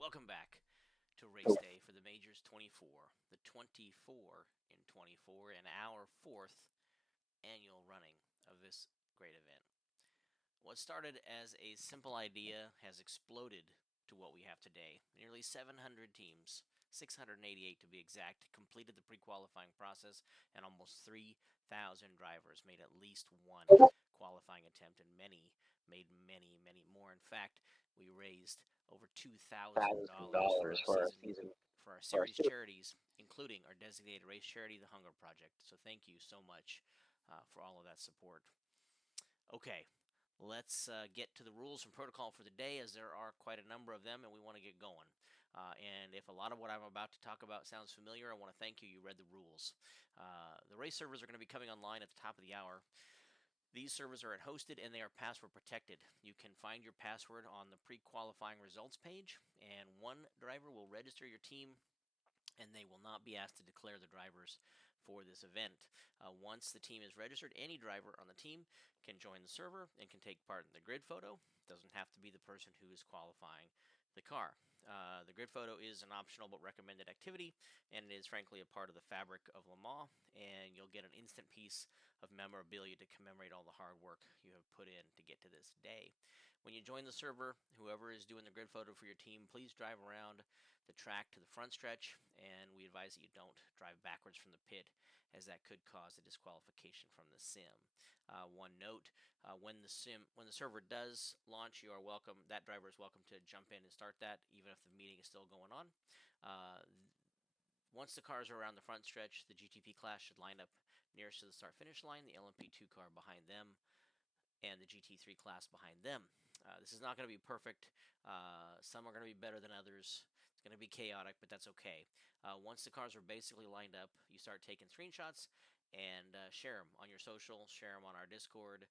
Welcome back to Race Day for the Majors 24, the 24 in 24, and our fourth annual running of this great event. What started as a simple idea has exploded to what we have today. Nearly 700 teams, 688 to be exact, completed the pre qualifying process, and almost 3,000 drivers made at least one qualifying attempt, and many made many more. In fact, we raised over $2,000 for our series charities, including our designated race charity, the Hunger Project. So thank you so much for all of that support. Okay, let's get to the rules and protocol for the day, as there are quite a number of them, and we want to get going. And if a lot of what I'm about to talk about sounds familiar, I want to thank you. You read the rules. The race servers are going to be coming online at the top of the hour. These servers are hosted and they are password protected. You can find your password on the pre-qualifying results page, and one driver will register your team, and they will not be asked to declare the drivers for this event. Once the team is registered, any driver on the team can join the server and can take part in the grid photo. It doesn't have to be the person who is qualifying the car. The grid photo is an optional but recommended activity, and it is frankly a part of the fabric of Le Mans, and you'll get an instant piece of memorabilia to commemorate all the hard work you have put in to get to this day. When you join the server, whoever is doing the grid photo for your team, please drive around the track to the front stretch, and we advise that you don't drive backwards from the pit, as that could cause a disqualification from the sim. One note: when the server does launch, you are welcome. That driver is welcome to jump in and start that, even if the meeting is still going on. Once the cars are around the front stretch, the GTP class should line up nearest to the start-finish line. The LMP2 car behind them, and the GT3 class behind them. This is not going to be perfect. Some are going to be better than others. It's going to be chaotic, but that's okay. Once the cars are basically lined up, you start taking screenshots and share them on your social, share them on our Discord.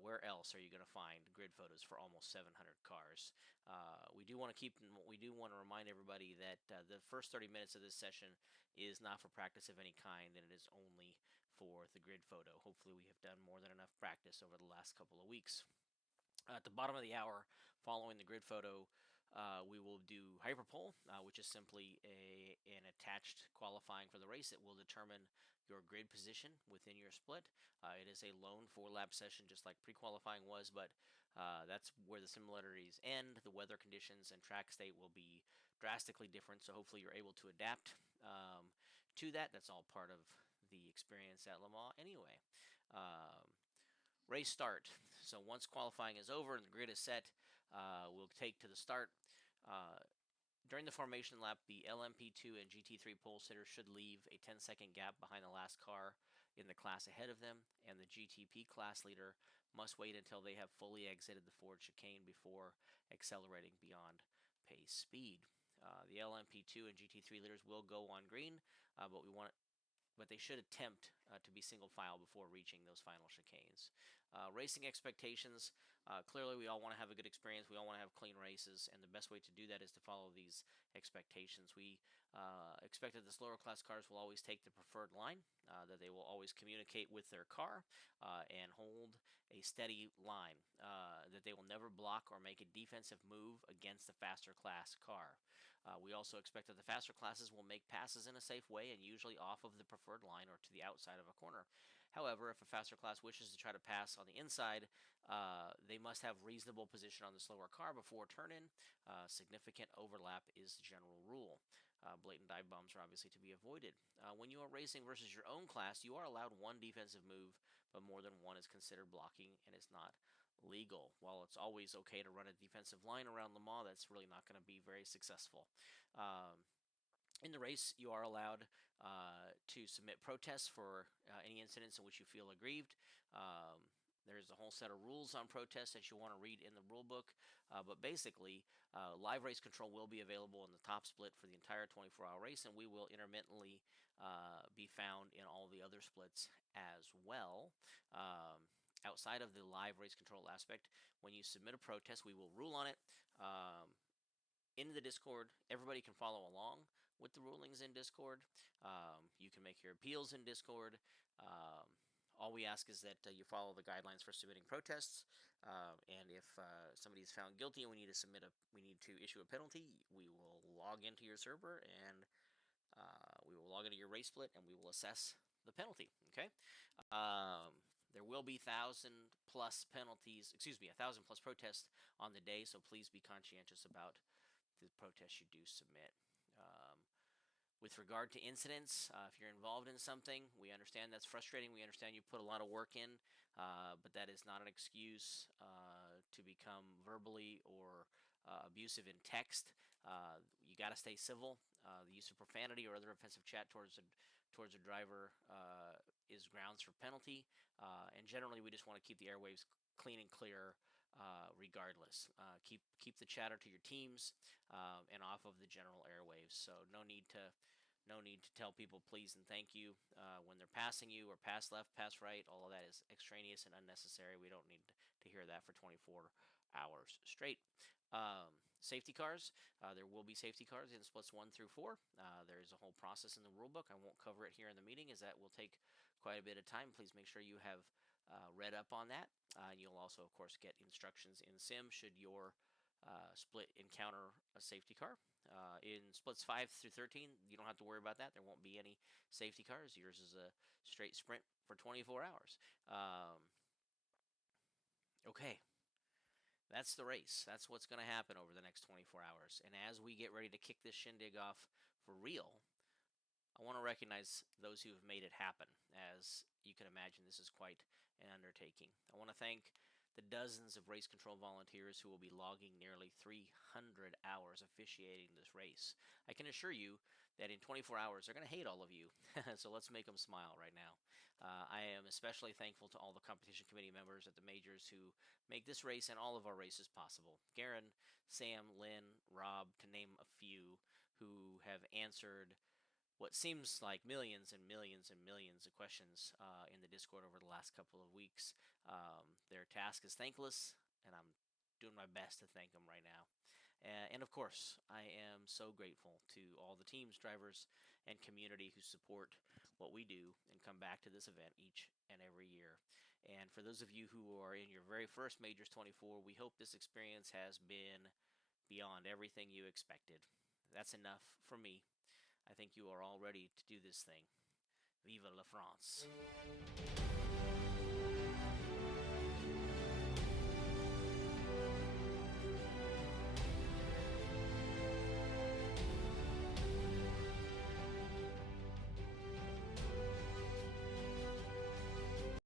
Where else are you going to find grid photos for almost 700 cars? We do want to remind everybody that the first 30 minutes of this session is not for practice of any kind, and it is only for the grid photo. Hopefully, we have done more than enough practice over the last couple of weeks. At the bottom of the hour, following the grid photo, we will do Hyperpole, which is simply an attached qualifying for the race. It will determine your grid position within your split. It is a lone 4-lap session, just like pre-qualifying was, but that's where the similarities end. The weather conditions and track state will be drastically different, so hopefully you're able to adapt to that. That's all part of the experience at Le Mans anyway. Race start. So once qualifying is over and the grid is set, we'll take to the start. During the formation lap, the LMP2 and GT3 pole sitters should leave a 10-second gap behind the last car in the class ahead of them, and the GTP class leader must wait until they have fully exited the Ford chicane before accelerating beyond pace speed. The LMP2 and GT3 leaders will go on green, but they should attempt to be single file before reaching those final chicanes. Racing expectations. Clearly, we all want to have a good experience. We all want to have clean races, and the best way to do that is to follow these expectations. We expect that the slower class cars will always take the preferred line, that they will always communicate with their car and hold a steady line, that they will never block or make a defensive move against the faster class car. We also expect that the faster classes will make passes in a safe way and usually off of the preferred line or to the outside of a corner. However, if a faster class wishes to try to pass on the inside, they must have reasonable position on the slower car before turn-in. Significant overlap is the general rule. Blatant dive bombs are obviously to be avoided. When you are racing versus your own class, you are allowed one defensive move, but more than one is considered blocking and is not legal. While it's always okay to run a defensive line around Le Mans, that's really not going to be very successful. In the race, you are allowed to submit protests for any incidents in which you feel aggrieved. There's a whole set of rules on protests that you want to read in the rule book, but basically, live race control will be available in the top split for the entire 24-hour race, and we will intermittently be found in all the other splits as well. Outside of the live race control aspect, when you submit a protest, we will rule on it in the Discord. Everybody can follow along with the rulings in Discord. You can make your appeals in Discord. All we ask is that you follow the guidelines for submitting protests, and if somebody is found guilty and we need to issue a penalty, we will log into your server and we will log into your race split and we will assess the penalty. Okay. There will be 1,000+ penalties, excuse me, 1,000+ protests on the day, so please be conscientious about the protests you do submit. With regard to incidents, if you're involved in something, we understand that's frustrating. We understand you put a lot of work in, but that is not an excuse to become verbally or abusive in text. You got to stay civil. The use of profanity or other offensive chat towards a driver is grounds for penalty. And generally, we just want to keep the airwaves clean and clear. Regardless, keep the chatter to your teams and off of the general airwaves. So no need to tell people please and thank you when they're passing you, or pass left, pass right. All of that is extraneous and unnecessary. We don't need to hear that for 24 hours straight. Safety cars. There will be safety cars in splits 1 through 4. There is a whole process in the rulebook. I won't cover it here in the meeting, as that will take quite a bit of time. Please make sure you have read up on that. You'll also, of course, get instructions in Sim should your split encounter a safety car. In splits 5 through 13, you don't have to worry about that. There won't be any safety cars. Yours is a straight sprint for 24 hours. Okay. That's the race. That's what's going to happen over the next 24 hours. And as we get ready to kick this shindig off for real, I want to recognize those who have made it happen. As you can imagine, this is quite an undertaking. I want to thank the dozens of race control volunteers who will be logging nearly 300 hours officiating this race. I can assure you that in 24 hours, they're going to hate all of you. So let's make them smile right now. I am especially thankful to all the competition committee members at the majors who make this race and all of our races possible. Garen, Sam, Lynn, Rob, to name a few, who have answered what seems like millions and millions and millions of questions in the Discord over the last couple of weeks. Their task is thankless, and I'm doing my best to thank them right now. And of course, I am so grateful to all the teams, drivers, and community who support what we do and come back to this event each and every year. And for those of you who are in your very first Majors 24, we hope this experience has been beyond everything you expected. That's enough for me. I think you are all ready to do this thing. Viva la France.